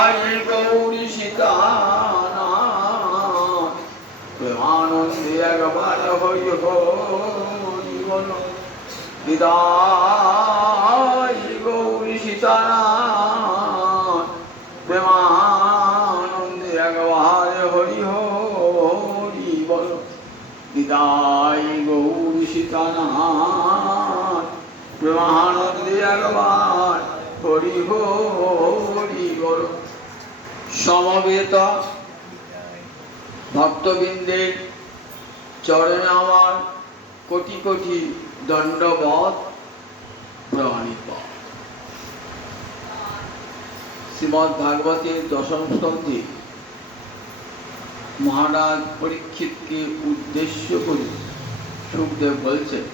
I Gauri সীতানা প্রেমানন্দে একবার হই হই বল বিদায় গৌরী সীতানা প্রেমানন্দে একবার হরি হরি বল বিদায় গৌরী সীতানা প্রেমানন্দে একবার হরি হরি বল। সমবেত ভক্তবৃন্দের চরণে আমার কোটি কোটি দণ্ডবত প্রণামিত। শ্রীমদ্ ভাগবতের দশম স্কন্ধে মহারাজ পরীক্ষিতকে উদ্দেশ্য করে সুখদেব বলছেন,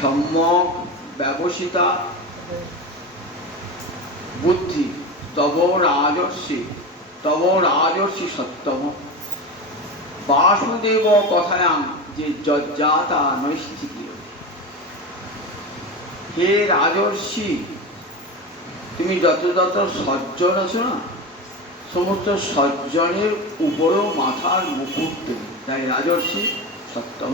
সম্যক ব্যবসিতা বুদ্ধি তব রাজর্ষি সত্যম বাসুদেব কথায়াং যে যজ্জাতা নৈষ্ঠিকী। হে রাজর্ষি, তুমি যত যত সজ্জন আছো না, সমস্ত সজ্জনের উপরেও মাথার মুকুট তুমি, তাই রাজর্ষি সত্যম।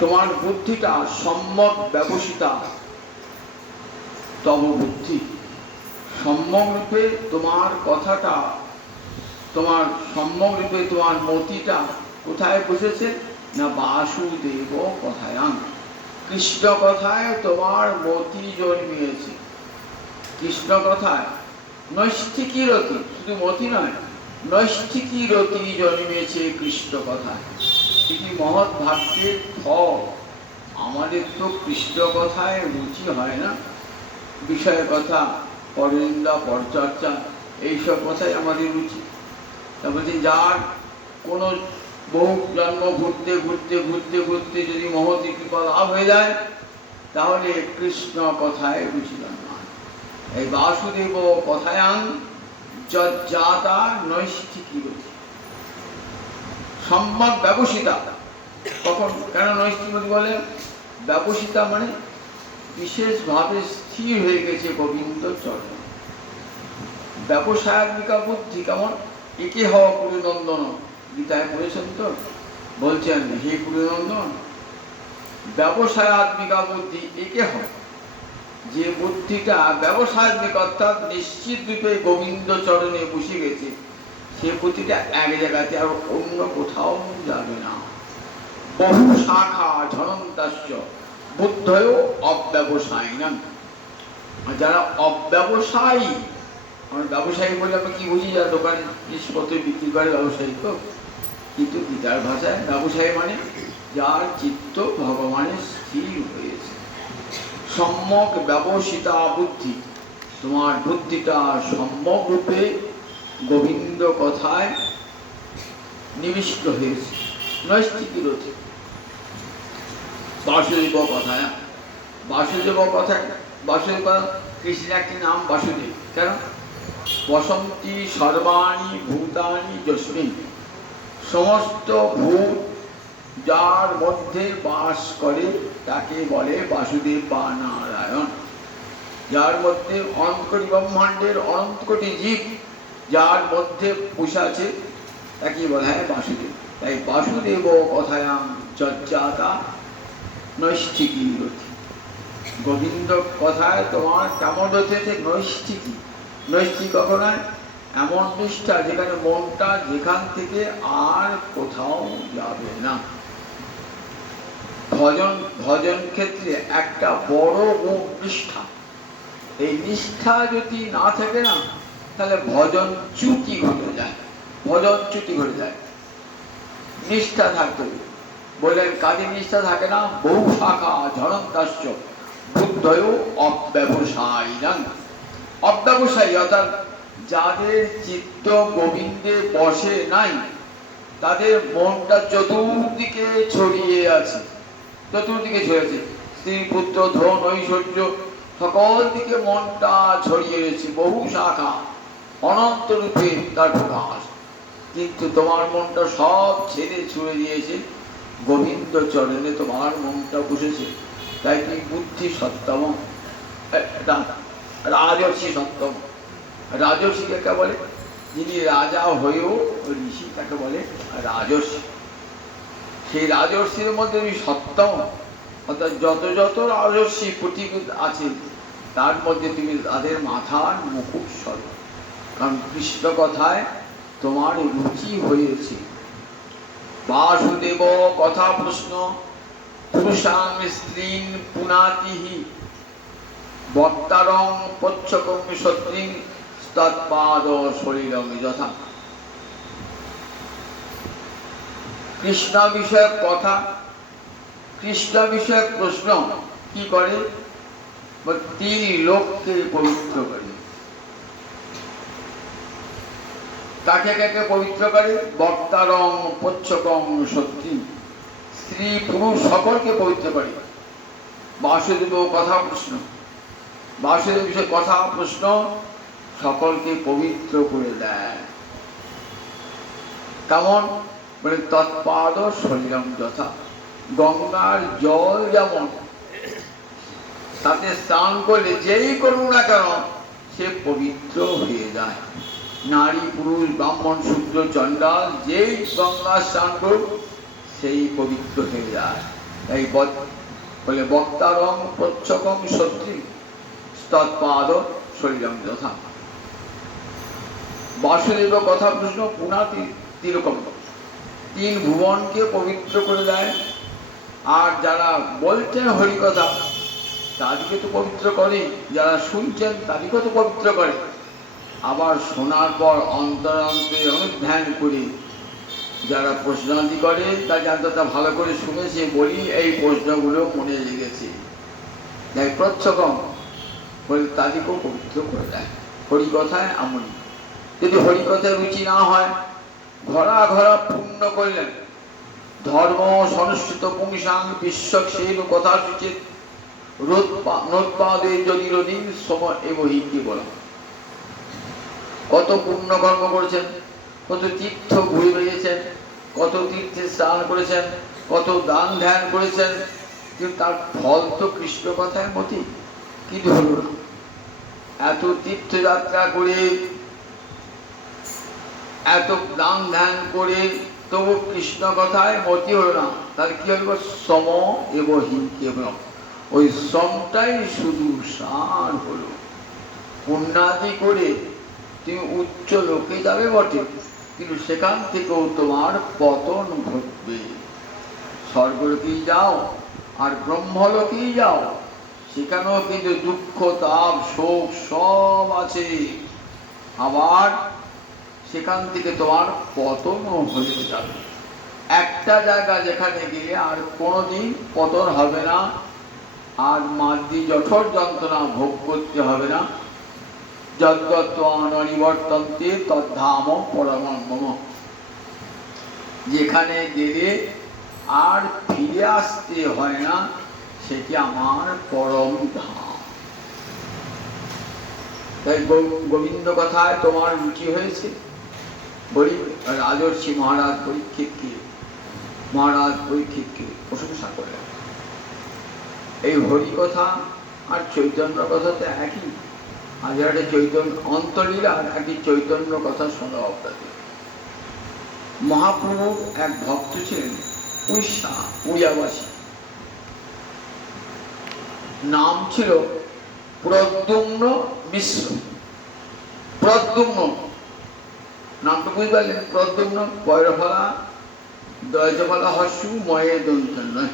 তোমার বুদ্ধিটা সম্যক ব্যবসিতা তব বুদ্ধি, সম্যক রূপে তোমার কথাটা, তোমার সম্যক রূপে তোমার মতিটা কোথায় বসেছে না বাসুদেব কথায়াং, কৃষ্ণ কথায় তোমার মতি জন্মিয়েছে। কৃষ্ণ কথায় নৈষ্ঠিকী রতি, শুধু মতি নয়, নৈষ্ঠিকী রতি জন্মিয়েছে কৃষ্ণ কথায়। এটি মহৎ ভাগ্যের ফল। আমাদের তো কৃষ্ণ কথায় রুচি হয় না, বিষয় কথা, পরনিন্দা, পরচর্চা, এইসব কথাই আমাদের রুচি। তা বলছি, যার কোনো বহু জন্ম ঘুরতে ঘুরতে ঘুরতে ঘুরতে যদি মহতী কৃপা লাভ হয়ে যায়, তাহলে কৃষ্ণ কথায় রুচি জন্মায়। এই বাসুদেব কথায়াং যজ্জাতা নৈষ্ঠিকী রতি, সম্যক ব্যবসিতা। কখন কেন নৈষ্ঠিকী বলে? ব্যবসিতা মানে বিশেষভাবে স্থির হয়ে গেছে গোবিন্দ চরণ। ব্যবসায়িকা বুদ্ধি কেমন? একে হওয়া কুরুনন্দন, গীতায় পড়েছেন তো, বলছেন হে কুরুনন্দন, ব্যবসায়িকা বুদ্ধি একে হয়। যে বুদ্ধিটা ব্যবসায়িক অর্থাৎ নিশ্চিত রূপে গোবিন্দ চরণে বসে গেছে, সে বুদ্ধিটা এক জায়গাতে আর অন্য কোথাও যাবে না। বহু শাখা ঝনন্তাস্য বুদ্ধয় অব্যবসায়ী না। যারা অব্যবসায়ী, আমরা ব্যবসায়ী বলে আমরা কি বুঝি? যারা দোকানে জিনিসপত্র বিক্রি করে ব্যবসায়ী তো, কিন্তু গীতার ভাষায় ব্যবসায়ী মানে যার চিত্ত ভগবানের স্থির হয়েছে। সম্যক ব্যবসিতা বুদ্ধি, তোমার বুদ্ধিটা সম্যক রূপে গোবিন্দ কথায় নিবিষ্ট হয়েছে। নৈষ্ঠিকী রতি বাসুদেব কথায়, বাসুদেব কথায়, বাসুদেব কৃষ্ণের একটি নাম বাসুদেব। কেন? বসন্তি সর্বাণি ভূতানি যস্মিন, সমস্ত ভূত যার মধ্যে বাস করে তাকে বলে বাসুদেব বা নারায়ণ। যার মধ্যে অনন্ত কোটি ব্রহ্মাণ্ডের অনন্ত কোটি জীব যার মধ্যে পুষা আছে তাকে বলা হয় বাসুদেব। তাই বাসুদেব কথায়াং যজ্জাতা নৈষ্ঠিকী রতি, গোবিন্দ কথায় তোমার কেমন রয়েছে? নৈষ্ঠিকী। নৈষ্ঠিক কখন হয়? এমন নিষ্ঠা যেখানে মনটা যেখান থেকে আর কোথাও যাবে না। ভজন ক্ষেত্রে একটা বড় গুণ নিষ্ঠা। এই নিষ্ঠা যদি না থাকে না, তাহলে ভজন চ্যুতি ঘটে যায়, ভজন চ্যুতি ঘটে যায়। নিষ্ঠা থাকতে হবে। বললেন কাজে নিষ্ঠা থাকে না? বহু শাখা ঝনন্তাস্য বুদ্ধয় অব্যবসায়ী না। অব্যবসায়ী অর্থাৎ যাদের চিত্ত গোবিন্দে বসে নাই, তাদের মনটা চতুর্দিকে ছড়িয়ে আছে, চতুর্দিকে ছড়িয়েছে। স্ত্রী, পুত্র, ধন, ঐশ্বর্য, সকল দিকে মনটা ছড়িয়ে রয়েছে। বহু শাখা, অনন্ত রূপে তার প্রকাশ। কিন্তু তোমার মনটা সব ছেড়ে ছুড়ে দিয়েছে, গোবিন্দ চরণে তোমার মনটা বসেছে। তাই তুমি বুদ্ধি সত্তম। রাজর্ষি সত্তম। রাজর্ষি কাকে বলে? যিনি রাজা হয়েও ঋষি তাকে বলে রাজর্ষি। সেই রাজর্ষির মধ্যে সত্তম, অর্থাৎ যত যত রাজর্ষি পৃথিবীতে আছে তার মধ্যে তুমি তাদের মাথার মুকুট স্বরূপ। কারণ কৃষ্ণ কথায় তোমার রুচি হয়েছে। বাসুদেব কথা প্রশ্ন পুরুষাং স্ত্রীন পুনাতিহি বক্তারং পচ্ছকং সত্রিং তৎপাদ শরীরং যথা। কৃষ্ণ বিষয়ক কথা, কৃষ্ণ বিষয়ক প্রশ্ন কি করে? তিন লোককে পবিত্র করে। কাকে কাকে পবিত্র করে? বক্তারং পচ্ছকং সত্যি, স্ত্রী পুরুষ সকলকে পবিত্র করে। বাসুদেব কথা প্রশ্ন, বাসুদেব বিষয়ে কথা প্রশ্ন সকলকে পবিত্র করে দেয়। কেমন? বলে তৎপাদ শরীরম যথা। গঙ্গার জল যেমন তাতে স্নান করলে যেই করুক না কেন সে পবিত্র হয়ে যায়। নারী পুরুষ ব্রাহ্মণ শূদ্র চণ্ডাল যেই গঙ্গা স্নান করুক সেই পবিত্র হয়ে যায়। এই বলে বক্তারং প্রচ্ছকং সত্যি তৎপাদ শরীরম যথা। বাসুদেব কথা প্রশ্ন পুনা তিরকম, তিন ভুবনকে পবিত্র করে দেয়। আর যারা বলছেন হরিকথা তাদেরকে তো পবিত্র করে, যারা শুনছেন তাদেরকেও তো পবিত্র করে। আবার শোনার পর অন্তরান্তরে অনুধ্যান করে যারা প্রশ্নাদি করে তা জানতে তা ভালো করে শুনেছে বলি এই প্রশ্নগুলো মনে লেগেছে, তাই প্রচ্ছকম বলে তাদেরকেও পবিত্র করে দেয়। হরিকথায় এমনই। যদি হরিকথায় রুচি না হয়, ঘরা ঘরা পূর্ণ করলেন ধর্ম সংস্কৃত পুংসাং বিশ্বক্ষের কথা সূচিত নোৎপাদে যদি রদিন সম এবহি কি বলা। কত পুণ্য কর্ম করেছেন, কত তীর্থ ঘুরে বেরিয়েছেন, কত তীর্থে স্নান করেছেন, কত দান ধ্যান করেছেন, কিন্তু তার ফল তো কৃষ্ণ কথায় মতি কিন্তু হল না। এত তীর্থযাত্রা করে, এত দান ধ্যান করে তবু কৃষ্ণ কথায় মতি হল না। তাহলে কি হইব? সম এবহি কেবল, ওই সমটাই শুধু সার হলো। পুণ্যাদি করে তুমি উচ্চ লোকে যাবে বটে, কিন্তু সেখান থেকেও তোমার পতন ঘটবে। স্বর্গলোকেই যাও আর ব্রহ্মলোকেই যাও, সেখানেও কিন্তু দুঃখ তাপ শোক সব আছে। আবার সেখান থেকে তোমার পতনও হয়ে যাবে। একটা জায়গা যেখানে গিয়ে আর কোনোদিন পতন হবে না, আর মাদি জঠর যন্ত্রণা ভোগ করতে হবে না। যদ্গত্বনিবর্তন্তে তদ্ধাম পরমং মম। যেখানে গেলে আর ফিরে আসতে হয় না সেটি আমার পরম ধাম। তাই গোবিন্দ কথায় তোমার রুচি হয়েছে। বলি রাজর্ষি মহারাজ পরীক্ষিতকে প্রশংসা করলেন। এই হরি কথা আর চৈতন্য কথা তো একই। আজ একটা চৈতন্য অন্তলীলা আর একই চৈতন্য কথা শোনা আপনাদের। মহাপ্রভু এক ভক্ত ছিলেন উড়িয়াবাসী, নাম ছিল প্রদ্যুম্ন মিশ্র। প্রদ্যুম্ন নামটা বুঝতে পারলেন? প্রদ্যুম্ন পয়রফলা দয়জফলা হস্যু ময়ে দন্ত নয়,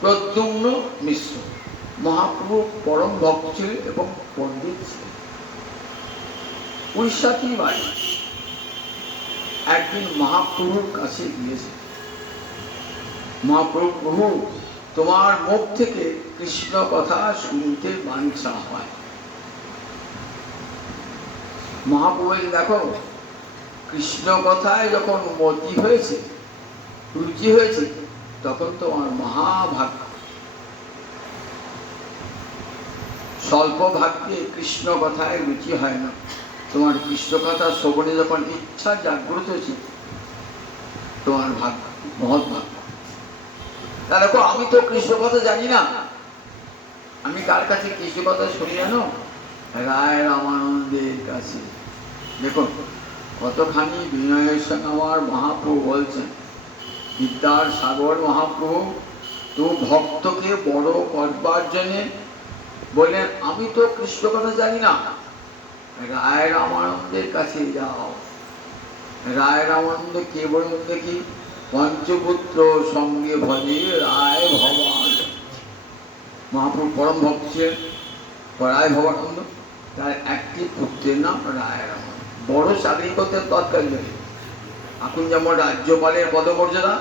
প্রদ্যুম্ন মিশ্র। মহাপ্রভু পরম ভক্ত ছিলেন এবং পণ্ডিত ছিলেন। উড়িষ্যাতেই বাড়ি। একদিন মহাপ্রভুর কাছে গিয়েছে, মহাপ্রভু তোমার মুখ থেকে কৃষ্ণ কথা শুনতে বাঞ্ছা হয়। মহাপ্রভু দেখো, কৃষ্ণ কথায় যখন মতি হয়েছে, রুচি হয়েছে, তখন তো আমার মহাভাগ্য। স্বল্প ভাগ্যে কৃষ্ণ কথায় রুচি হয় না। তোমার কৃষ্ণ কথা শ্রবণে যখন ইচ্ছা জাগ্রত হয়েছে, তোমার ভাগ্য, মহৎ ভাগ্য। তা দেখো, আমি তো কৃষ্ণ কথা জানি না, আমি কার কাছে কৃষ্ণ কথা শুনি জানো? রায় রামানন্দের কাছে। দেখুন কতখানি বিনয়ের সঙ্গে আমার মহাপ্রভু বলছেন, বিদ্যার সাগর মহাপ্রভু তো ভক্তকে বড় করবার জন্যে বললেন, আমি তো কৃষ্ণ কথা জানি না, রায় রামানন্দের কাছে যাও। রায় রামানন্দ কে বলুন দেখি? পঞ্চপুত্র সঙ্গে ভজে রায় ভবানন্দ। মহাপ্রভু পরম ভক্ত ছিলেন রায় ভবানন্দ, তার একটি পুত্রের নাম রায় রামানন্দ। বড় চাকরি করতেন তৎকালীন। এখন যেমন রাজ্যপালের পদমর্যাদা,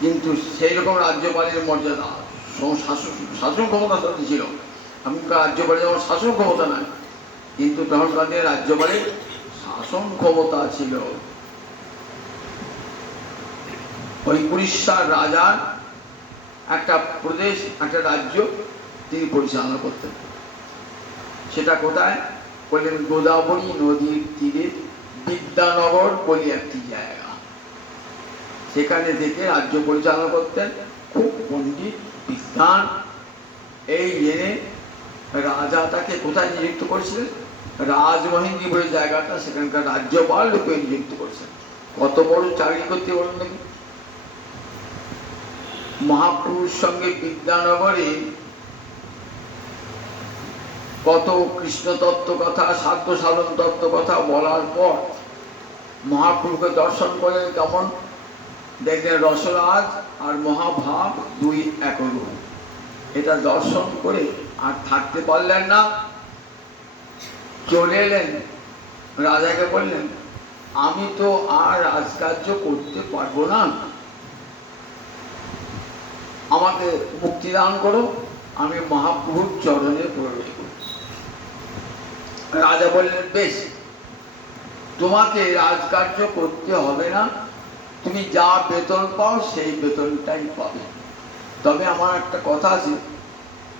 কিন্তু সেই রকম রাজ্যপালের মর্যাদা শাসন ক্ষমতা ছিল। এখনকার রাজ্যপালের যেমন শাসন ক্ষমতা নাই, কিন্তু তখনকার রাজ্যপালের শাসন ক্ষমতা ছিল। ওই উড়িষ্যার রাজার একটা প্রদেশ, একটা রাজ্য তিনি পরিচালনা করতেন। সেটা কোথায় বললেন? গোদাবরী নদীর তীরে বিদ্যানগর বলে একটি জায়গা, সেখানে থেকে রাজ্য পরিচালনা করতেন। খুব পণ্ডিত বিদ্বান। এই জেনে রাজা তাকে কোথায় নিযুক্ত করেছিলেন? রাজমহিন্দ্রী বলে জায়গাটা, সেখানকার রাজ্যপাল রূপে নিযুক্ত করেছেন। কত বড় চাকরি করতে বলুন দেখি। মহাপুরুষ সঙ্গে বিদ্যানগরে কত কৃষ্ণ তত্ত্ব কথা, সাধ্য সাধন তত্ত্ব কথা বলার পর মহাপ্রভুকে দর্শন করলেন। কেমন দেখলেন? রসরাজ আর মহাভাব দুই একরূপ। এটা দর্শন করে আর থাকতে পারলেন না, চলে এলেন। রাজাকে বললেন, আমি তো আর রাজকার্য করতে পারবো না, আমাকে মুক্তিদান করো, আমি মহাপ্রভুর চরণে প্রবেশ করব। রাজা বললেন, বেশ, তোমাকে রাজকার্য করতে হবে না, তুমি যা বেতন পাও সেই বেতনটাই পাবে। তবে আমার একটা কথা আছে,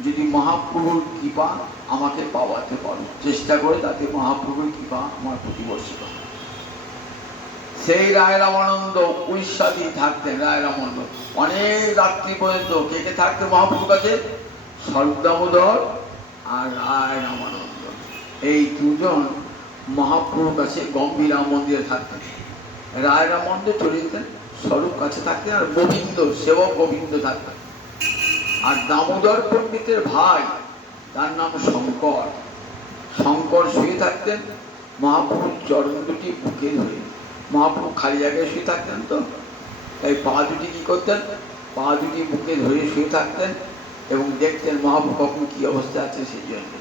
যদি মহাপ্রভুর কৃপা আমাকে পাওয়াতে পারো, চেষ্টা করে যাতে মহাপ্রভুর কৃপা আমার প্রতি বর্ষিত হয়। সেই রায় রামানন্দ উড়িষ্যাতেই থাকতেন। রায় রামানন্দ অনেক রাত্রি পর্যন্ত কে কে থাকতেন মহাপ্রভুর কাছে? স্বরূপ দামোদর আর রায় রামানন্দ, এই দুজন মহাপ্রভুর কাছে গম্ভীরা মন্দিরে থাকতেন। রায় রামানন্দ চলে যেতেন, স্বরূপ কাছে থাকতেন, আর গোবিন্দ সেবক গোবিন্দ থাকতেন। আর দামোদর পণ্ডিতের ভাই, তার নাম শঙ্কর, শঙ্কর শুয়ে থাকতেন মহাপ্রভুর চরণ দুটি বুকে ধরে। মহাপ্রভু খালি জায়গায় শুয়ে থাকতেন, তো তাই পা দুটি কি করতেন? পা দুটি বুকে ধরে শুয়ে থাকতেন এবং দেখতেন মহাপ্রভু কখন কী অবস্থা আছে। সেই জন্য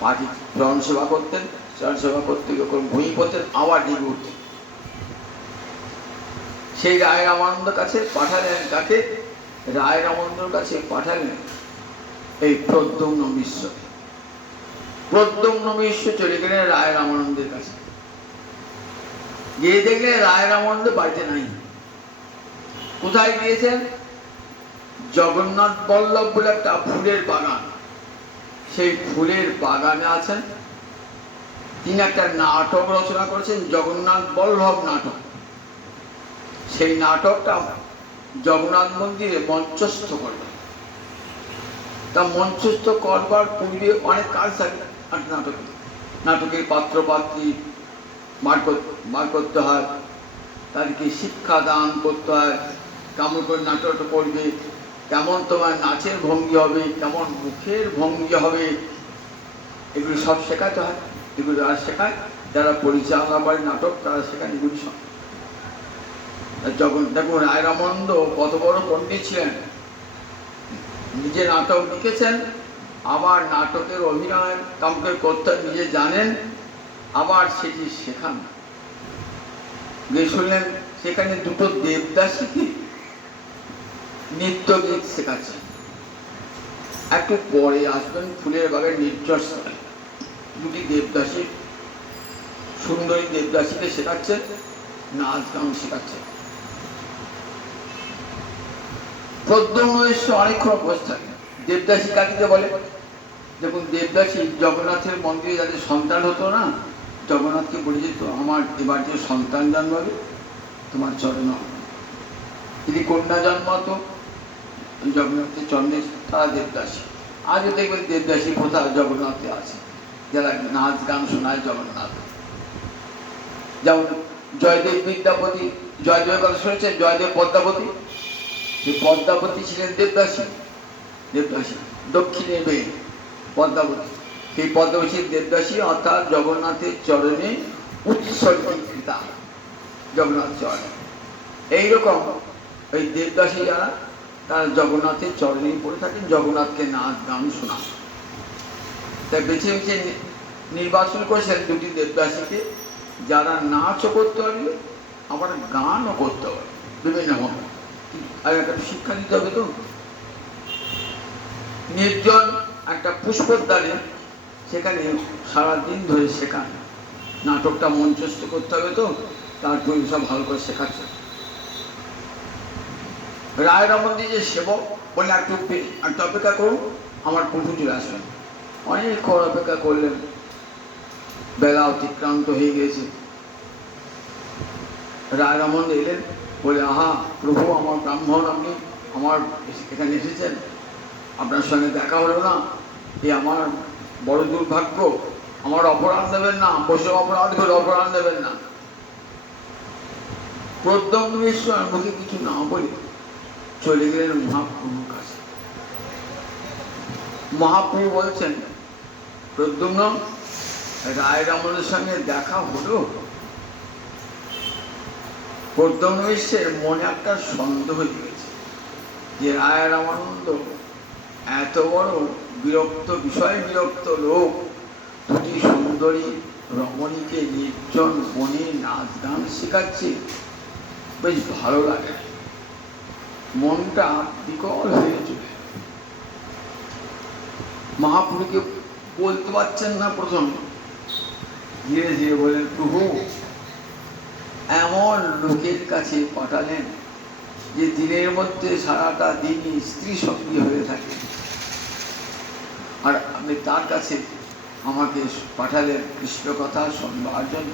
পাটি চরণ সেবা করতেন। চরণ সেবা করতে যখন ভূমি করতেন, আবার ডেকে উঠতেন। সেই রায় রামানন্দের কাছে পাঠালেন কাকে? রায় রামানন্দের কাছে পাঠালেন এই প্রদ্যুম্ন মিশ্র। প্রদ্যুম্ন মিশ্র চলে গেলেন রায় রামানন্দের কাছে। গিয়ে দেখলেন রায় রামানন্দ বাড়িতে নাই। কোথায় গিয়েছেন? জগন্নাথ বল্লভ বলে একটা ফুলের বাগান, সেই ফুলের বাগানে আছেন। তিনি একটা নাটক রচনা করেছেন, জগন্নাথ বল্লভ নাটক। সেই নাটকটা জগন্নাথ মন্দিরে মঞ্চস্থ করবেন। তা মঞ্চস্থ করবার পূর্বে অনেক কাজ থাকে নাটকে। নাটকের পাত্র পাত্রী বার করতে হয়, তাদেরকে শিক্ষা দান করতে হয়, কেমন করে নাটকটা করবে, কেমন তোমার নাচের ভঙ্গি হবে, কেমন মুখের ভঙ্গি হবে, এগুলো সব শেখাতে হয়। এগুলো আর শেখায় যারা পরিচালনা করে নাটক, তারা শেখান এগুলি সব। যখন দেখুন রায় রামানন্দ কত বড় পণ্ডিত ছিলেন, নিজে নাটক লিখেছেন, আবার নাটকের অভিনয় কাউকে করতে নিজে জানেন, আবার সেটি শেখান। গিয়ে শুনলেন সেখানে দুটো দেবদাসীকে নৃত্য গীত শেখাচ্ছে। একটু পরে আসবেন ফুলের বাগান নির্জনস্থলে, দুটি দেবদাসী, সুন্দরী দেবদাসীকে শেখাচ্ছে, নাচ গান শেখাচ্ছে। প্রদ্যুম্ন অনেকক্ষণ বসে থাকে। দেবদাসী কাকে বলে? দেখুন, দেবদাসী জগন্নাথের মন্দিরে যাদের সন্তান হতো না, জগন্নাথকে বলে যেত, আমার এবার যে সন্তান জন্মাবে তোমার চরণ। যদি কন্যা জন্মাতো জগন্নাথের চরণে, তারা দেবদাসী। আজও দেখবেন দেবদাসী প্রথা জগন্নাথে আছে, যারা নাচ গান শোনায় জগন্নাথ। যেমন জয়দেব বিদ্যাপতি, জয়দেবের কথা শুনেছেন? জয়দেব পদ্মাবতী, যে পদ্মাবতী ছিলেন দেবদাসী। দেবদাসী দক্ষিণে মেয়ে পদ্মাবতী, সেই পদ্মাবতী দেবদাসী, অর্থাৎ জগন্নাথের চরণে উৎসর্গীকৃতা, জগন্নাথ চরণে। এইরকম ওই দেবদাসী যারা, তারা জগন্নাথের চরণেই পড়ে থাকেন, জগন্নাথকে নাচ গান শোনান। তাই বেছে বেছে নির্বাচন করেছেন দুটি দেবদাসীকে, যারা নাচও করতে পারবে আবার গানও করতে পারবে বিভিন্ন ভাবে। আর একটা শিক্ষা দিতে হবে তো। নির্জন একটা পুষ্পোদ্যানে, সেখানে সারাদিন ধরে শেখান। নাটকটা মঞ্চস্থ করতে হবে তো, তারপরে সব ভালো করে শেখাচ্ছে। রায় রমন্দি যে সেবক বলে একটু অপেক্ষা করুন, আমার প্রভু চলে আসবেন। অনেকক্ষণ অপেক্ষা করলেন, বেলা অতিক্রান্ত হয়ে গেছে। রায় রমন এলেন, বলে আহা প্রভু, আমার ব্রাহ্মণ, আপনি আমার এখানে এসেছেন, আপনার সঙ্গে দেখা হলো না, এ আমার বড় দুর্ভাগ্য, আমার অপরাধ দেবেন না, বসে অপরাধ করে অপরাধ দেবেন না। প্রদ্যম্ন মিশ্র মুখে কিছু না বলে চলে গেলেন মহাপ্রভুর কাছে। মহাপ্রভু বলছেন, প্রদ্যুম্ন, রায় রমনের সঙ্গে দেখা হলো। প্রদ্যুম্ন মিশ্রের মনে একটা সন্দেহ হয়েছে যে রায় রামানন্দ এত বড় বিরক্ত, বিষয় বিরক্ত লোক, দুটি সুন্দরী রমণীকে নির্জন বনে নাচ গান শেখাচ্ছে, বেশ ভালো লাগে, মনটা বিকল হয়ে চলে। মহাপ্রভুকে বলতে পারছেন না প্রথম, ধীরে ধীরে বলেন, প্রভু এমন লোকের কাছে পাঠালেন যে দিনের মধ্যে সারাটা দিনই স্ত্রী সঙ্গী হয়ে থাকে, আর আপনি তার কাছে আমাকে পাঠালেন কৃষ্ণ কথা শুনবার জন্য।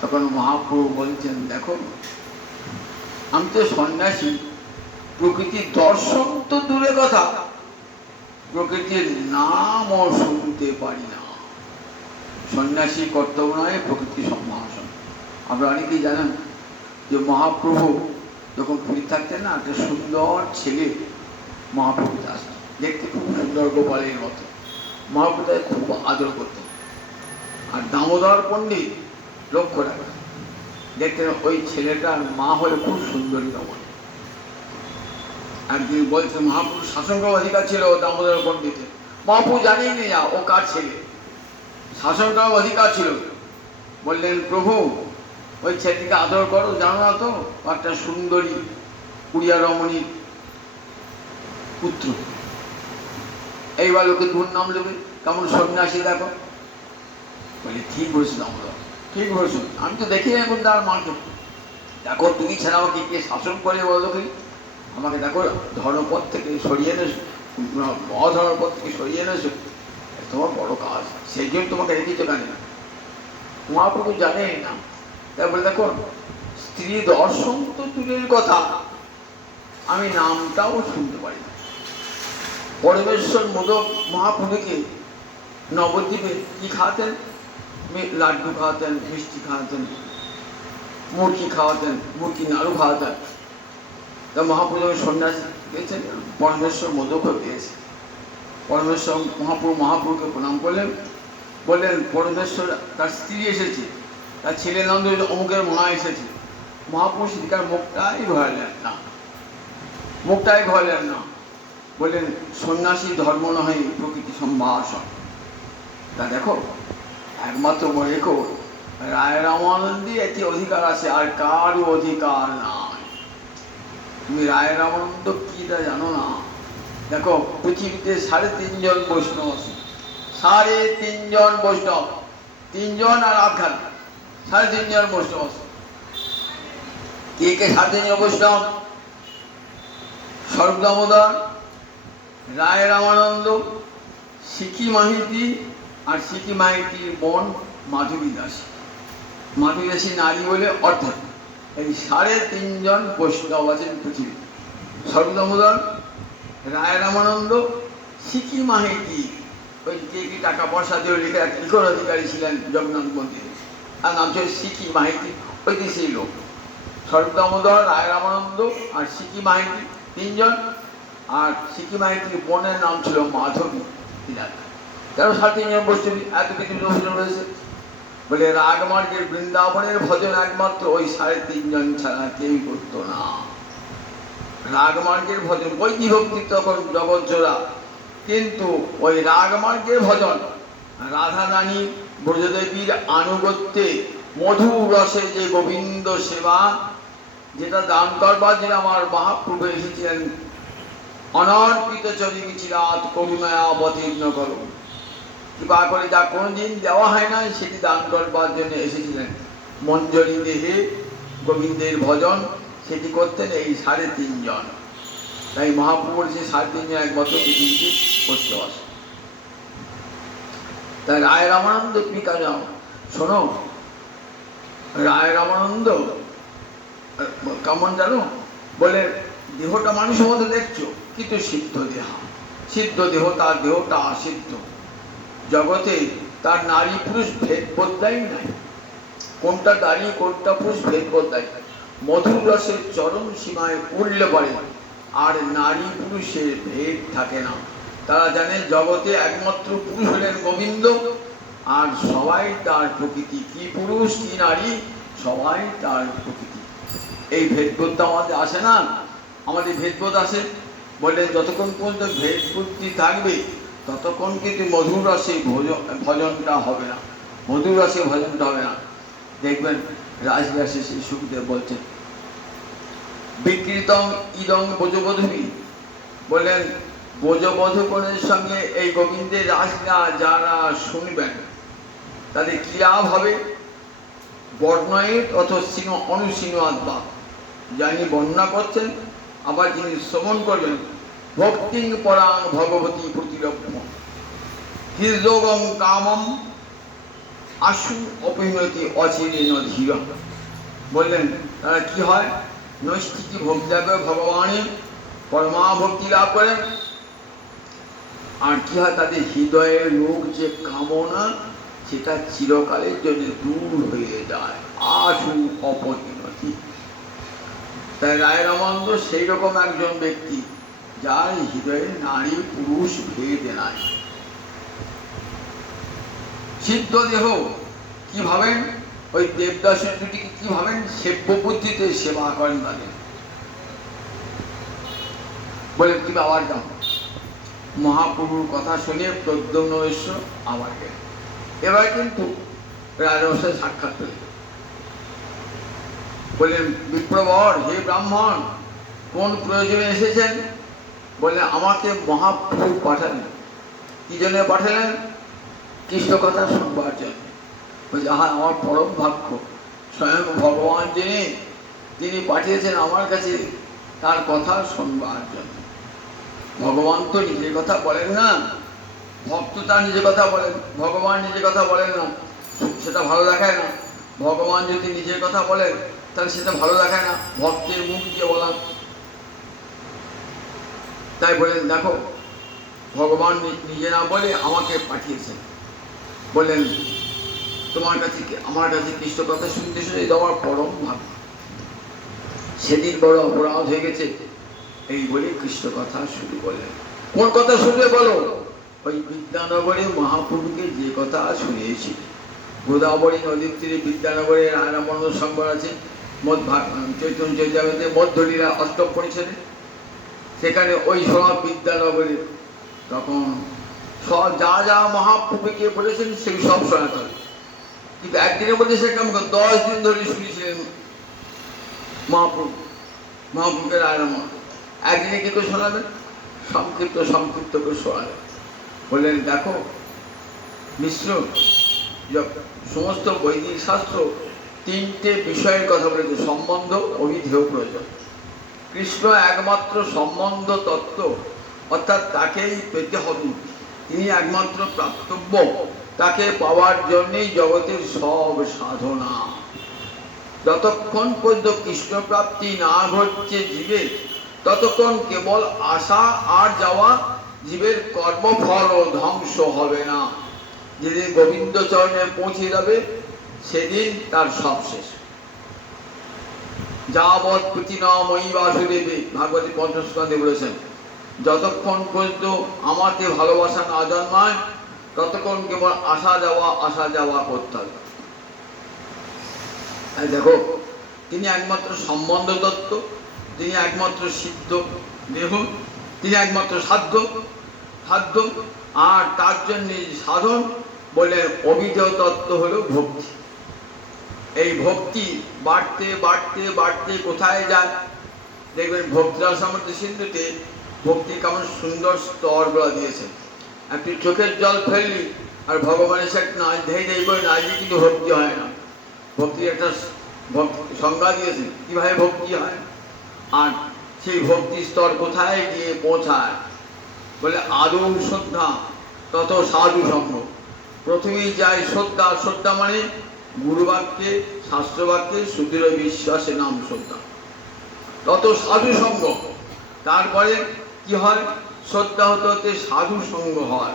তখন মহাপ্রভু বলছেন, দেখো আমি তো সন্ন্যাসী, প্রকৃতির দর্শন তো দূরে কথা, প্রকৃতির নামও শুনতে পারি না। সন্ন্যাসী কর্তব্য নয় প্রকৃতি সম্ভাষণ। আমরা অনেকেই জানেন যে মহাপ্রভু যখন পুরী থাকতেন না, একটা সুন্দর ছেলে মহাপ্রভুতে আসতেন, দেখতে খুব সুন্দর, গোপালের মতো। মহাপ্রভু তাকে খুব আদর করতেন। আর দামোদর পণ্ডিত লক্ষ্য রাখেন, দেখতেন ওই ছেলেটার মা হলে খুব সুন্দরী রমণী। একদিন বলছে মহাপ্রভু শাসন করার অধিকার ছিল দামোদর পণ্ডিতের। মহাপ্রভু জানিয়ে যা ও কার ছেলে, শাসন করার অধিকার ছিল। বললেন, প্রভু ওই ছেলেটিকে আদর করো, জানো না তো একটা সুন্দরী কুড়িয়া রমণীর পুত্র। এইবার লোকে দুর্নাম নেবে, কেমন সন্ন্যাসী দেখো। বলে ঠিক বলেছো দামোদর, ঠিক বলেছো, আমি তো দেখি এখন তার মাকে। দেখো তুমি ছাড়া আমাকে কে শাসন করে বলো কি? আমাকে দেখো ধর্মপদ থেকে সরিয়ে এনেছো, অধর্মপদ থেকে সরিয়ে এনেছো, তোমার বড় কাজ, সেই জন্য তোমাকে রেখেছো কেন? মহাপ্রভু জানেই না। তাই বলে দেখো স্ত্রী দর্শন তো দূরের কথা, আমি নামটাও শুনতে পারি না। পরমেশ্বর মোদক মহাপ্রভুকে নবদ্বীপে কি খাওয়াতেন? লাড্ডু খাওয়াতেন, মিষ্টি খাওয়াতেন, মুরগি খাওয়াতেন, মুরগি নাড়ু খাওয়াতেন। তা মহাপ্রভু সন্ন্যাস পেয়েছেন, পরমেশ্বর মোদকও পেয়েছে। পরমেশ্বর মহাপ্রভুকে প্রণাম করলেন, বললেন পরমেশ্বর তার স্ত্রী এসেছে, তার ছেলে নন্দ অমুকের মা এসেছে। মহাপ্রভু সেদিকার মুখটাই ঘোরালেন না, মুখটাই ঘোরালেন না। বললেন সন্ন্যাসী ধর্ম নয় প্রকৃতি সম্ভাষণ। তা দেখো একমাত্র রেখো রায় রামানন্দী একটি অধিকার আছে, আর কারও অধিকার নাই। তুমি রায় রামানন্দ কি তা জানো না। দেখো পৃথিবীতে 3.5 জন বৈষ্ণব আছে, 3.5 জন বৈষ্ণব, 3 জন আর আখ্যান, 3.5 জন বৈষ্ণব আছে। কে কে 3.5 জন বৈষ্ণব? স্বরূপ দামোদর, রায় রামানন্দ, সিকি মাহিতি, আর সিকি মাহিতির বোন মাধবী দাসী। মাধবী দাসী নারী বলে অর্থাৎ এই 3.5 জন বৈষ্ণব আছেন পৃথিবী। স্বরূপ দামোদর, রায় রামানন্দ সিকি মাহিতি, ওই যে কি টাকা পয়সা দিয়ে লিখে এক ইকোর অধিকারী ছিলেন জগন্নাথ মন্দিরে, আর নাম ছিল সিকি মাহিতি, ওই দেশেই লোক। স্বরূপ দামোদর, রায় রামানন্দ আর সিকি মাহিতি তিনজন। আর সিকি মাহিতির বোনের নাম ছিল মাধবী। 13.5 বছর এত কিছু লোকজন রয়েছে। বলে রাগমার্গের বৃন্দাবনের ভজন একমাত্র ওই 3.5 জন ছাড়া কেউই করতো না। রাগমার্গের ভজন বৈদিক ভক্তি তখন জগৎ জোড়া, কিন্তু ওই রাগমার্গের ভজন রাধা রানী ব্রজদেবীর আনুগত্যে মধু রসে যে গোবিন্দ সেবা, যেটা দান করবার জন্য আমার মহাপ্রভু এসেছিলেন, অনর্পিত চরিচিরাত করুণায় অবতীর্ণ করো, কৃপা করে যা কোনোদিন দেওয়া হয় না সেটি দান করবার জন্য এসেছিলেন। মঞ্জরি দেহে গোবিন্দের ভজন সেটি করতেন এই 3.5 জন। তাই মহাপ্রভু বলছে 3.5 জন একমাত্র পৃথিবীতে করতে আসে। তাই রায় রামানন্দ পিকা যাও শোনো, রায় রামানন্দ কেমন জানো, বলে দেহটা মানুষের মধ্যে দেখছো, কিন্তু সিদ্ধ দেহ, সিদ্ধ দেহ, তার দেহটা অসিদ্ধ। জগতে তার নারী পুরুষ ভেদ বোধদাই নাই, কোনটা নারী কোনটা পুরুষ ভেদ বোধদাই। মধুর রসের চরম সীমায় উঠলে পড়ে আর নারী পুরুষের ভেদ থাকে না। তারা জানে জগতে একমাত্র পুরুষ হলেন গোবিন্দ, আর সবাই তার প্রকৃতি, কি পুরুষ কি নারী সবাই তার প্রকৃতি। এই ভেদবোধ আমাদের আসে না, আমাদের ভেদবোধ আসে বলে যতক্ষণ পর্যন্ত ভেদ বুদ্ধি থাকবে ততক্ষণ কিন্তু মধুর রসে ভজনটা হবে না, মধুর রসে ভজনটা হবে না। দেখবেন রাজরাসে সেই সুখদেব বলছেন বিকৃতং ইদং ব্রজবধূ, বললেন ব্রজবধূগণের সঙ্গে এই গোবিন্দের রাসলীলা যারা শুনবেন তাদের কি লাভ হবে। বর্ণয়েত অথ সিংহ অনুসীনবাদ, যিনি বর্ণনা করছেন আবার যিনি শ্রবণ করবেন, ভক্তি পরাং ভগবতী প্রতিরক্ষ হৃদোগম কামম আশু অপিনতি অচিরেণ ধীর। বললেন তারা কি হয়, নৈষ্ঠিকী ভক্তি লাভ করে ভগবানের পরমা ভক্তি লাভ করেন। আর কি হয়, তাদের হৃদয়ের লোক যে কামনা সেটা চিরকালের জন্য দূর হয়ে যায়, আশু অপরিণতি। তাই রায় রামানন্দ সেই রকম একজন ব্যক্তি যার হৃদয়ে নারী পুরুষ ভেদ নাই। সিদ্ধ দেহ কি ভাবেন, ওই দেবদাসের দুটিকে কি ভাবেন, সেব্য বুদ্ধিতে সেবা করেন তাদের। বলেন তুমি আবার যাও, মহাপ্রভুর কথা শুনে প্রদ্যুম্ন ঈশ্বর আবার গেলেন। এবার কিন্তু রাজমশাই সাক্ষাৎ পেলেন, বললেন বিপ্রবর হে ব্রাহ্মণ কোন প্রয়োজনে এসেছেন। বলে আমাকে মহাপ্রভু পাঠালেন। কি জন্য পাঠালেন, কৃষ্ণ কথা শুনবার জন্য। বলছে হ্যাঁ আমার পরম ভাগ্য, স্বয়ং ভগবান যিনি তিনি পাঠিয়েছেন আমার কাছে তার কথা শুনবার জন্য। ভগবান তো নিজের কথা বলেন না, ভক্ত তার নিজের কথা বলেন, ভগবান নিজের কথা বলেন না, সেটা ভালো দেখায় না। ভগবান যদি নিজের কথা বলেন তাহলে সেটা ভালো দেখায় না, ভক্তের মুখ দিয়ে বলা। তাই বলেন দেখো ভগবান নিজে না বলে আমাকে পাঠিয়েছেন। বললেন তোমার কাছে আমার কাছে কৃষ্ণ কথা শুনতে শুনে দেওয়ার পরম ভাগ্য, সেদিন বড় অপরাধ হয়ে গেছে। এই বলে কৃষ্ণ কথা শুরু করলেন। কোন কথা শুনবে বলো, ওই বিদ্যানগরে মহাপ্রভুকে যে কথা শুনিয়েছি। গোদাবরী নদীর তীরে বিদ্যানগরে রায়রামানন্দ সংবর আছে, চৈতন্য চরিতামৃতে মধ্যলীলা অষ্টম পরিচ্ছেদে, সেখানে ওই সব বিদ্যানগরে তখন সব যা যা মহাপ্রভুকে বলেছেন সেই সব শোনাতে হবে। কিন্তু একদিনের মধ্যে সে কেমন 10 দিন ধরে শুনেছিলেন মহাপ্রভুকে রায়রামানন্দ। একদিনে কি করে শোনাবেন, সংক্ষিপ্ত করে শোনাবেন। বললেন দেখো মিশ্র, সমস্ত বৈদিক শাস্ত্র 3টে বিষয়ের কথা বলেছে, সম্বন্ধ অভিধেয় প্রয়োজন। কৃষ্ণ একমাত্র সম্বন্ধ তত্ত্ব, অর্থাৎ তাকেই পেতে হবে, তিনি একমাত্র প্রাপ্তব্য, তাকে পাওয়ার জন্যই জগতের সব সাধনা। যতক্ষণ পর্যন্ত কৃষ্ণ প্রাপ্তি না ঘটছে জীবে ততক্ষণ কেবল আসা আর যাওয়া, জীবের কর্মফল ধ্বংস হবে না। যেদিন গোবিন্দ চরণে পৌঁছে যাবে সেদিন তার সব শেষ। যাবৎ প্রীতি ন ময়ী বাসুদেবে, ভাগবতী পঞ্চম স্কন্ধে বলেছেন, যতক্ষণ পর্যন্ত আমাকে ভালোবাসা না জন্মায় ততক্ষণ কেবল আসা যাওয়া করতে হবে। দেখো, তিনি একমাত্র সম্বন্ধ তত্ত্ব, তিনি একমাত্র সিদ্ধ দেহ, তিনি একমাত্র সাধ্য, আর তার জন্য সাধন বলে অভিধেয় তত্ত্ব হলো ভক্তি। এই ভক্তি বাড়তে বাড়তে বাড়তে কোথায় যায় দেখবেন, ভক্তিরসামর্থ্য সিন্ধুতে ভক্তি কেমন সুন্দর স্তরগুলো দিয়েছে। একটু চোখের জল ফেললি আর ভগবানের সাথে নাচ ধেই ধেই করে নাচলে কিন্তু ভক্তি হয় না। ভক্তির একটা সংজ্ঞা দিয়েছে কিভাবে ভক্তি হয়, আর সেই ভক্তি স্তর কোথায় গিয়ে পৌঁছায় বলে আদৌ শ্রদ্ধা তত সাধু সঙ্গ। প্রথমেই যায় শ্রদ্ধা, শ্রদ্ধা মানে গুরুবাক্যে শাস্ত্রবাক্যে সুদৃঢ় বিশ্বাসে নাম শ্রদ্ধা, তত সাধু সঙ্গ। তারপরে কি হয়, শ্রদ্ধা হতে হতে সাধু সঙ্গ হয়।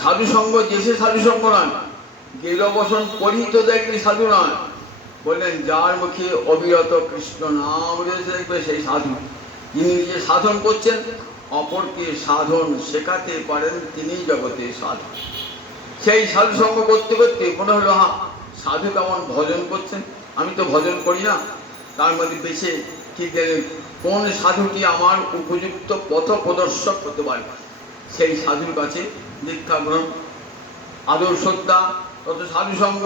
সাধু সঙ্গ যেসে সাধু সঙ্গ নয়, গেল বসন পরিহিত দেখলে সাধু নয়। বললেন যার মুখে অবিরত কৃষ্ণ নাম রয়েছে দেখবে সেই সাধু। যিনি নিজে সাধন করছেন, অপরকে সাধন শেখাতে পারেন, তিনি জগতে সাধু। সেই সাধু সঙ্গ করতে করতে মনে হলো, হ্যাঁ সাধু কেমন ভজন করছেন, আমি তো ভজন করি না। তার মধ্যে বেছে ঠিক কোন সাধুটি আমার উপযুক্ত পথ প্রদর্শক হতে পারে, সেই সাধুর কাছে দীক্ষা গ্রহণ, আদর শ্রদ্ধা, তত সাধু সঙ্গ।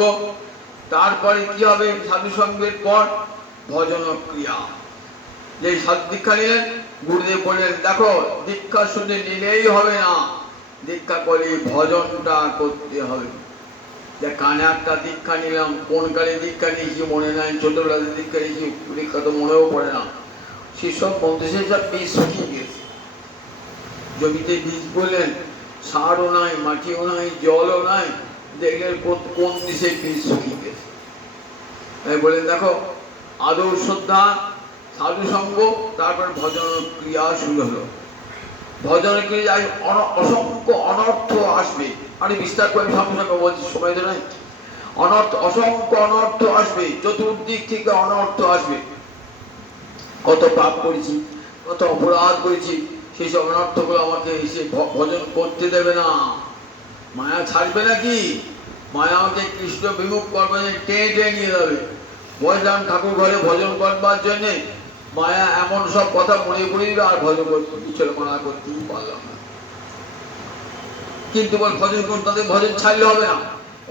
তারপরে কি হবে, সাধু সঙ্গের পর ভজন ক্রিয়া। যে সাধু দীক্ষা নিলেন, গুরুদেব বললেন দেখো দীক্ষা শুধু নিলেই হবে না, দীক্ষা করে ভজনটা করতে হবে। যে কানে একটা দীক্ষা নিলাম, কোন কালে দীক্ষা নিয়েছি মনে নাই, ছোটবেলাতে দীক্ষা নিয়েছি দীক্ষা তো মনেও পড়ে না। সেসব বলতে সব বীজ শুকিয়ে গেছে। জমিতে বীজ বললেন, সারও নাই, মাটিও নাই, জলও নাই, দেখলেন কোন দিশে বীজ শুকিয়ে গেছে। বললেন দেখো আদৌ শ্রদ্ধা, সাধু সঙ্গ, তারপর ভজন ক্রিয়া শুরু হলো। ভজন ক্রিয়ায় অসংখ্য অনর্থ আসবে। আমি বিস্তার করে সঙ্গে সঙ্গে বলছি, সময় তো নাই। অসংখ্য অনর্থ আসবে, চতুর্দিক থেকে অনর্থ আসবে। কত পাপ করেছি, কত অপরাধ করেছি, সেই সব অনর্থগুলো আমাকে এসে ভজন করতে দেবে না। মায়া ছাড়বে নাকি? মায়া আমাকে কৃষ্ণ বিমুখ করবে, টেনে টেনে নিয়ে যাবে। বললাম ঠাকুর ঘরে ভজন করবার জন্যে, মায়া এমন সব কথা মনে পড়ে দিল, আর ভজন করতে পিছনে মানা করতেই পারলাম না। কিন্তু বল ভজন করতে, তাদের ভজন ছাড়লে হবে না।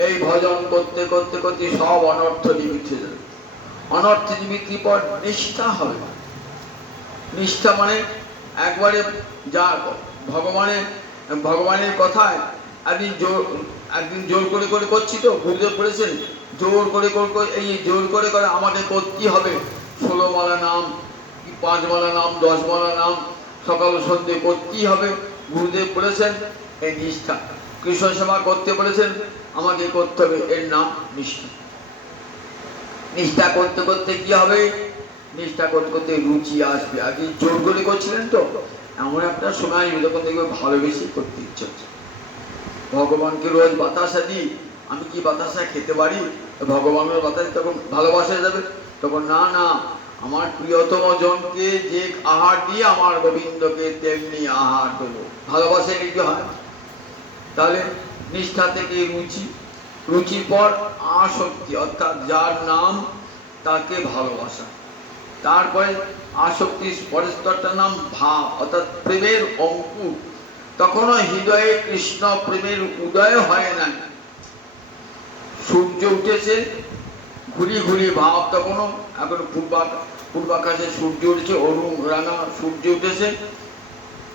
এই ভজন করতে করতে করতে সব অনর্থ নিবৃত্তি যাবে। অনর্থ নিবৃত্তির পর নিষ্ঠা হবে। নিষ্ঠা মানে একবারে যা ভগবানের কথায় একদিন জোর করে করে করছি, তো গুরুদেব বলেছেন জোর করে এই জোর করে করে আমাকে করতেই হবে। 16 মালা নাম, 5 মালা নাম, 10 মালা নাম সকাল সন্ধ্যে করতেই হবে। গুরুদেব বলেছেন এই নিষ্ঠা। কৃষ্ণ সেবা করতে বলেছেন, আমাকে করতে হবে, এর নাম নিষ্ঠা। নিষ্ঠা করতে করতে কি হবে, নিষ্ঠা করতে করতে রুচি আসবে। আগে জোর করে করছিলেন তো, এমন একটা সময় আসবে তখন দেখবে ভালোবেসে করতে ইচ্ছে হচ্ছে। ভগবানকে রোজ বাতাসা দিই, আমি কি বাতাসা খেতে পারি? ভগবানের বাতাস তখন ভালোবাসা যাবে। তখন না না, আমার প্রিয়তম জনকে যে আহার দিয়ে আমার গোবিন্দকে তেমনি আহার দেবো, ভালোবাসা কি হয়। তাহলে নিষ্ঠা থেকে রুচি, রুচির পর আসক্তি, অর্থাৎ যার নাম তাকে ভালোবাসা। তারপরে আসক্তির পরের স্তরটার নাম ভাব, অর্থাৎ প্রেমের অঙ্কুর। তখনও হৃদয়ে কৃষ্ণ প্রেমের উদয় হয় না। সূর্য উঠেছে, ঘুরি ঘুরি ভাব, তখনও এখন পূর্বাকাশে সূর্য উঠেছে, অরুণ রাঙা সূর্য উঠেছে,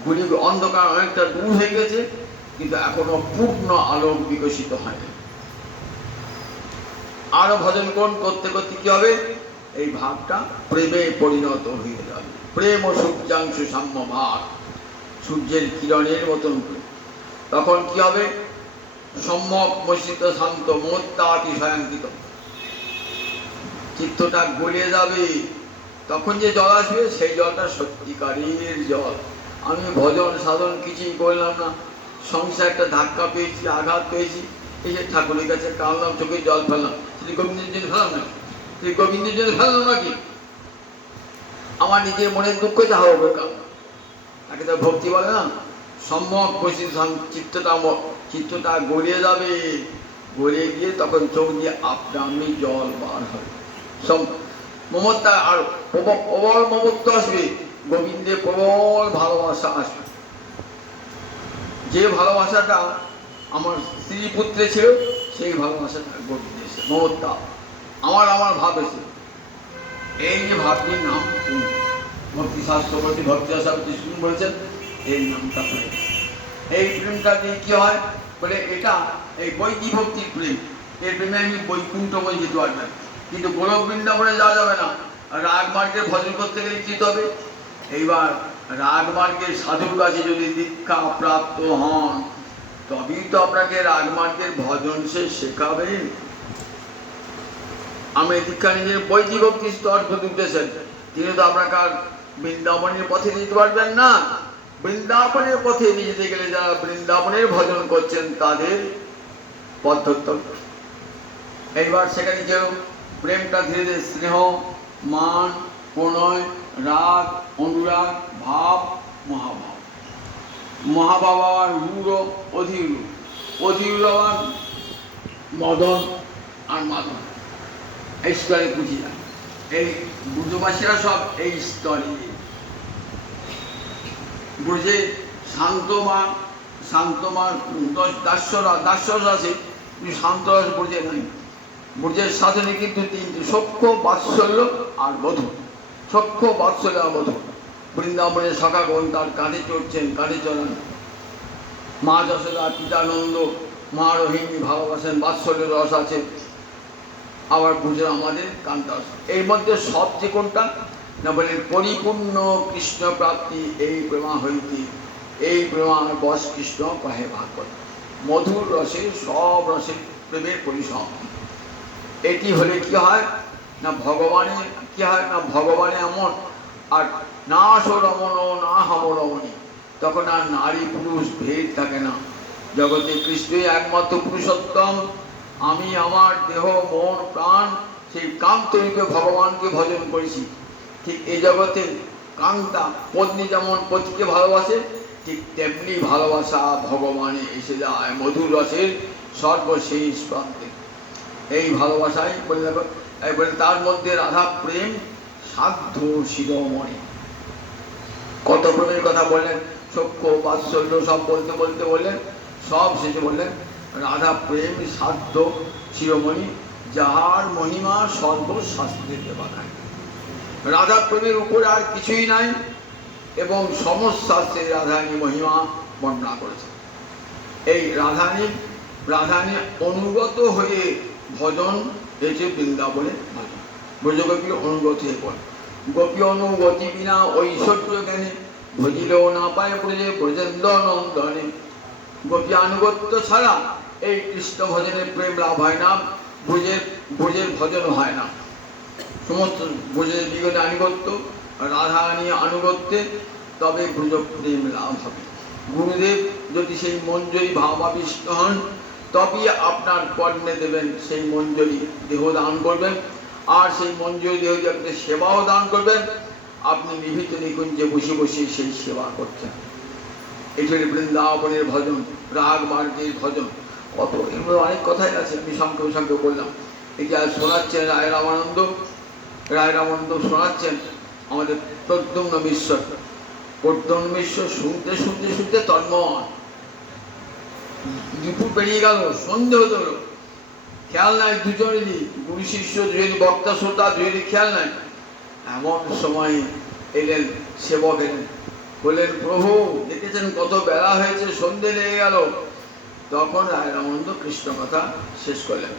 ঘুরি অন্ধকার অনেকটা দূর হয়ে গেছে, কিন্তু এখনো পূর্ণ আলোক বিকশিত হয়নি। আরো ভজন করতে করতে কি হবে, এই ভাবটা প্রেমে পরিণত হয়ে যাবে। প্রেম ও সূর্যাংশু সাম্য ভাব, সূর্যের কিরণের মতন। তখন কি হবে, সম্যক মসিত শান্ত মোত্তাতি স্বয়ংকৃত, চিত্তটা গলে যাবে। তখন যে জল আসবে সেই জলটা সত্যিকারের জল। আমি ভজন সাধন কিছুই করলাম না, সংসার একটা ধাক্কা পেয়েছি, আঘাত পেয়েছি, এসে ঠাকুরের কাছে কাঁদলাম, চোখে জল ফেললাম। শ্রী গোবিন্দের জন্য ফেলাম না, শ্রী গোবিন্দের জন্য ফেললাম নাকি? আমার নিজের মনের দুঃখ যা হবে কাল, তাকে তো ভক্তি বলে না। সম্যক প্রশিক্ষণ, চিত্তটা গড়িয়ে যাবে, গড়িয়ে গিয়ে তখন চোখ দিয়ে আপনি জল বার হবে, সব মমতা আর প্রবল মমত্ব আসবে, গোবিন্দে প্রবল ভালোবাসা আসবে। যে ভালোবাসাটা আমার স্ত্রী পুত্রে ছিল, সেই ভালোবাসাটা গোবিন্দে এসে মমতা, আমার ভাব এসে। এই যে ভাবটির নাম ভক্তি শাস্ত্র বলতে ভক্তি শাস্ত্র বলেছেন, এই নামটা প্রেম। এই প্রেমটা দিয়ে কি হয় বলে, এটা এই বৈদিক ভক্তির প্রেম। এর প্রেমে আমি বৈকুণ্ঠ বই যেতে পারবেন, কিন্তু গোলক বৃন্দাবনে যাওয়া যাবে না। রাগ মার্গের ভজন করতে গেলে কি হবে? এইবার রাগ মার্গের সাধুর কাছে যদি দীক্ষা প্রাপ্ত হন, তবেই তো আপনাকে রাগ মার্গের ভজন সে শেখাবেন। আমি দীক্ষা নিজের বৈদিক ভক্তির স্তর উঠেছেন, তিনি তো আপনাকে আর বৃন্দাবনের পথে নিতে পারবেন না। বৃন্দাবনের পথে নিয়ে যেতে গেলে যারা বৃন্দাবনের ভজন করছেন তাদের পদ্ধতি। এইবার সেখানে কেউ প্রেমটা ধীরে ধীরে স্নেহ, মান, প্রণয়, রাগ, অনুরাগ, ভাব, মহাভাব। মহাভাব আবার রূঢ়, অধীর, অধীর আবার মদন আর মাদন, এই স্তরে বুঝি যায়। এই ব্রজবাসীরা সব এই স্তরে। ব্রজে শান্তমা দাস্যরা আছে, কিন্তু শান্তরস ব্রজে নাই। ব্রজের সাধনে কিন্তু তিনটি: সখ্য, বাৎসল্য আর বধূ। সখ্য, বাৎসল্য আর বধূ। বৃন্দাবনের সখাগণ তার কাঁধে চড়ছেন, কাঁধে চড়ান। মা যশোদা, পিতানন্দ, মা রোহিণী ভালোবাসেন, বাৎসল্যের রস আছে। আবার বুঝে আমাদের কান্তাস। এর মধ্যে সবচেয়ে কোনটা না বলেন, পরিপূর্ণ কৃষ্ণ প্রাপ্তি এই প্রেমা হইতে, এই প্রেমার বশ কৃষ্ণ কহে ভাগবত। মধুর রসে সব রসের প্রেমের পরিসম। এটি হলে কি হয় না, ভগবানের কি হয় না, ভগবানে এমন আর না সরমণ না হামরমণী, তখন আর নারী পুরুষ ভেদ থাকে না। জগতে কৃষ্ণই একমাত্র পুরুষোত্তম। আমি আমার দেহ মন প্রাণ সেই কান্তরূপে ভগবানকে ভজন করেছি। ঠিক এই জগতে কান্তা পত্নী যেমন পতিকে ভালোবাসে, ঠিক তেমনি ভালোবাসা ভগবানে এসে যায় মধুর রসের সর্বশেষ প্রান্তে। এই ভালোবাসাই বলে তার মধ্যে রাধা প্রেম সাধ্য শিরোমণি। কত প্রেমের কথা বললেন, সখ্য, বাৎসল্য সব বলতে বলতে বললেন, সব শেষে বললেন রাধা প্রেম সাধ্য শিরোমণি, যাহার মহিমা সর্বশাস্ত্রের দেবানায়। রাধা প্রেমের উপরে আর কিছুই নাই, এবং সমস্ত শাস্ত্রে রাধারানী মহিমা বর্ণনা করেছে। এই রাধারানী অনুগত হয়ে ভজন হয়েছে বৃন্দাবনে ভজন। ব্রজগোপী অনুগত হয়ে বল, গোপী অনুগতি বিনা ঐশ্বর্য জ্ঞানে, ভজিলেও না পায় ব্রজে ব্রজেন্দ্র নন্দনে। গোপী আনুগত্য ছাড়া এই কৃষ্ণ ভজনের প্রেম লাভ হয় না, ব্রজের ভজন হয় না। সমস্ত ব্রজের বিগতে আনুগত্য, রাধারানী আনুগত্যে তবে ব্রজ প্রেম লাভ হবে। গুরুদেব যদি সেই মঞ্জরি ভাবাবিষ্ট হন, তবেই আপনার কর্ণে দেবেন সেই মঞ্জরি, দেহ দান করবেন, আর সেই মঞ্জরি দেহ দিয়ে আপনি সেবাও দান করবেন। আপনি নিভৃত নিকুঞ্জে বসে বসে সেই সেবা করছেন। এটার বৃন্দাবনের ভজন, রাগ মার্গের ভজন। কত এগুলো অনেক কথাই আছে, আমি সঙ্গে বললাম। এই যে শোনাচ্ছেন রায় রামানন্দ শোনাচ্ছেন আমাদের প্রদ্যুম্ন মিশ্র। প্রদ্যুম্ন মিশ্র শুনতে শুনতে শুনতে তন্ময়। দুপুর পেরিয়ে গেল, সন্ধে হতে হলো, খেয়াল নাই দুজনেরই, গুরু শিষ্য দুজনই, বক্তা শ্রোতা দুজনই খেয়াল নাই। এমন সময় এলেন সেবক, এলেন, বললেন প্রভু দেখেছেন কত বেলা হয়েছে, সন্ধে লেগে গেল। তখন রায় রামানন্দ কৃষ্ণ কথা শেষ করলেন।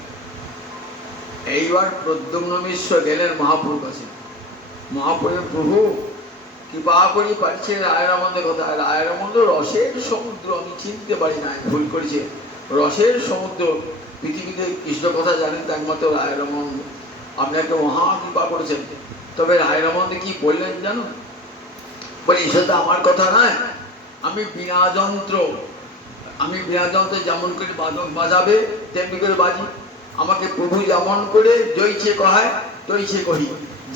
এইবার প্রদ্যুম্ন মিশ্র গেলেন মহাপ্রভুর কাছে। মহাপ্রভু, প্রভু কৃপা করি পারছে রায় রামানন্দের কথা। রায় রামানন্দ রসের সমুদ্র, আমি চিনতে পারি না, ভুল করেছে। রসের সমুদ্র, পৃথিবীতে কৃষ্ণ কথা জানেন তো একমাত্র রায় রামানন্দ। আপনি একটা মহা কৃপা করেছেন। তবে রায় রামানন্দ কি বললেন জানো? বলে এসব তো আমার কথা নয়, আমি বীণা যন্ত্র, যেমন করে বাজাবে তেমনি করে বাজি। আমাকে প্রভু যেমন করে জয়ছে কহায় তৈছে কহি,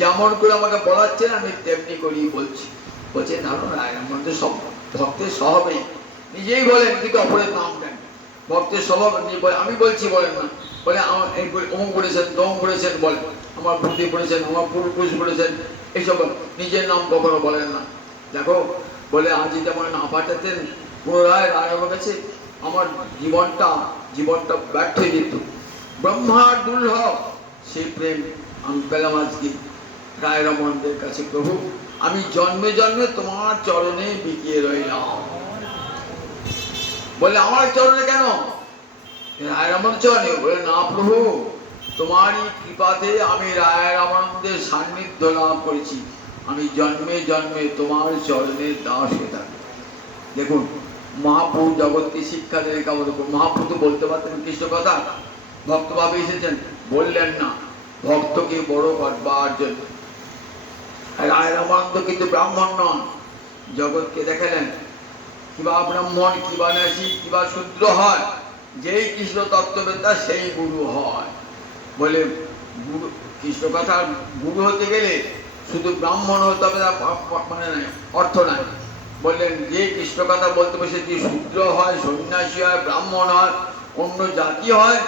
যেমন করে আমাকে বলাচ্ছেন আমি তেমনি করেই বলছি। বলছে ধরো রায়ের মধ্যে সব ভক্তের স্বভাবেই, নিজেই বলেন কিন্তু অপরের নাম দেন। ভক্তের স্বভাব আমি বলছি বলেন না, বলে আমার অমুক করেছেন তমুক করেছেন বলেন, আমার বুদ্ধি করেছেন, আমার পূর্বপুরুষ করেছেন, এইসব নিজের নাম কখনো বলেন না। দেখো বলে আজ যেমন না পাঠাতেন পুনরায় রায়ের কাছে, আমার জীবনটা ব্যর্থ হয়ে যেত। ব্রহ্মার দুর্লভ সেই প্রেম আমি পেলাম আজকে রায় রমণদের কাছে। প্রভু আমি জন্মে জন্মে তোমার চরণে বিকিয়ে রইলাম। বলে আমার চরণে কেন? রায় রমণ চরণে? বলে না প্রভু, তোমারই কৃপাতে আমি রায় রমণদের সান্নিধ্য লাভ করেছি, আমি জন্মে জন্মে তোমার চরণের দাস হয়ে থাকি। দেখুন মহাপ্রভু জগৎকে শিক্ষা দেবে কেমন। মহাপ্রভু তো বলতে পারতেন কৃষ্ণ কথা, ভক্তভাবে এসেছেন, বললেন না, ভক্তকে বড় করবার জন্য। রায় রামানন্দ কিন্তু ব্রাহ্মণ নন, জগৎকে দেখালেন কিবা ব্রাহ্মণ, কিবা নাসি, কিবা শূদ্র হয়। যেই কৃষ্ণ তত্ত্ববেত্তা সেই গুরু হয়। বলে গুরু কৃষ্ণ কথার গুরু হতে গেলে শুধু ব্রাহ্মণ হতে হবে মানে নাই, অর্থ নাই। বললেন যে কৃষ্ণ কথা বলতে বসে যে শূদ্র হয়, সন্ন্যাসী হয়, ব্রাহ্মণ হয়, অন্য জাতি হয়,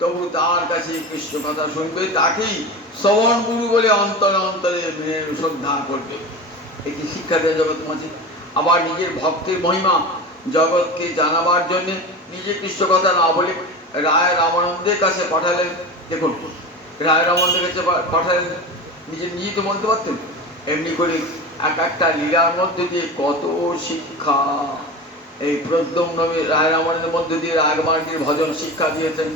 তবু তার কাছে কৃষ্ণ কথা শুনবে, তাকেই শ্রবণ গুরু বলে অন্তরে অন্তরে শ্রদ্ধা করবে। এটি শিক্ষা দেয় জগৎ মাঝে। আবার নিজের ভক্তের মহিমা জগৎকে জানাবার জন্য নিজে কৃষ্ণ কথা না বলে রায় রামানন্দের কাছে পাঠালেন। দেখুন রায় রামানন্দের কাছে পাঠালেন, নিজে তো বলতে পারতেন। এমনি করে এক একটা লীলার মধ্যে দিয়ে কত শিক্ষা। এই প্রদ্যুম্ন রায় রামানন্দের মধ্যে দিয়ে রাগমার্গের ভজন শিক্ষা দিয়েছেন,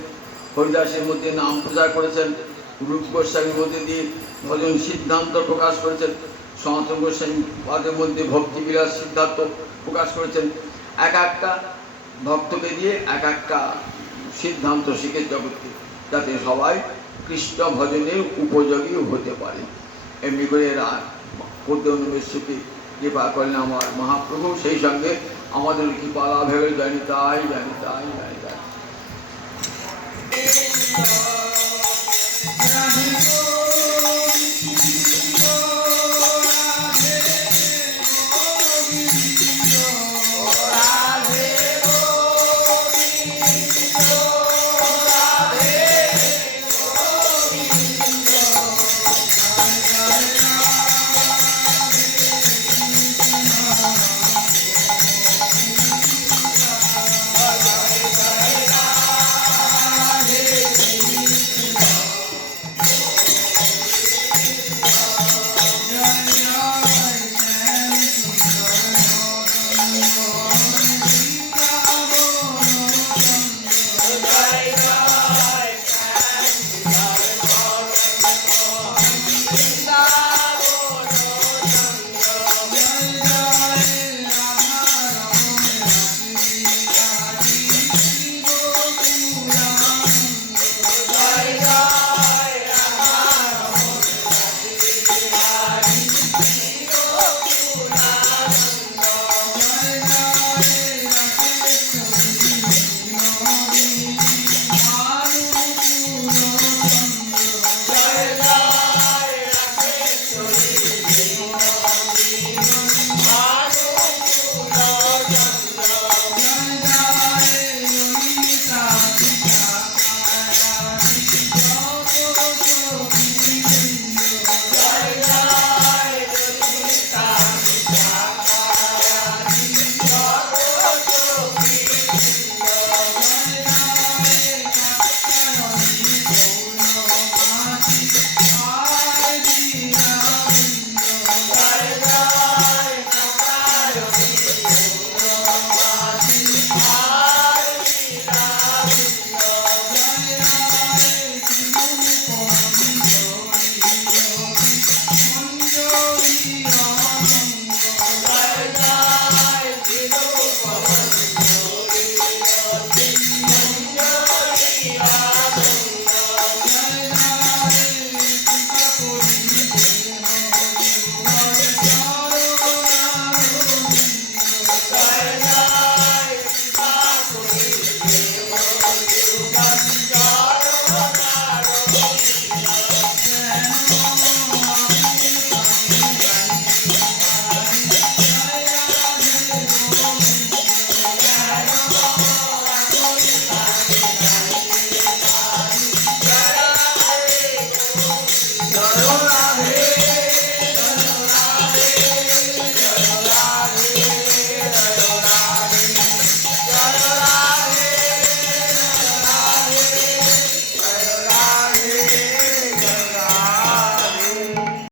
হরিদাসের মধ্যে নাম প্রচার করেছেন, রূপ গোস্বামীর মধ্যে দিয়ে ভজন সিদ্ধান্ত প্রকাশ করেছেন, সনাতন গোস্বামী পাদের মধ্যে ভক্তিবিলাস সিদ্ধান্ত প্রকাশ করেছেন। এক একটা ভক্তকে দিয়ে এক একটা সিদ্ধান্ত শিখে জগৎকে, যাতে সবাই কৃষ্ণ ভজনের উপযোগী হতে পারে। এমনি করে প্রদ্যুম্নকে কৃপা করলেন আমার মহাপ্রভু, সেই সঙ্গে আমাদের কৃপা লাভ হয়ে জানি তাই।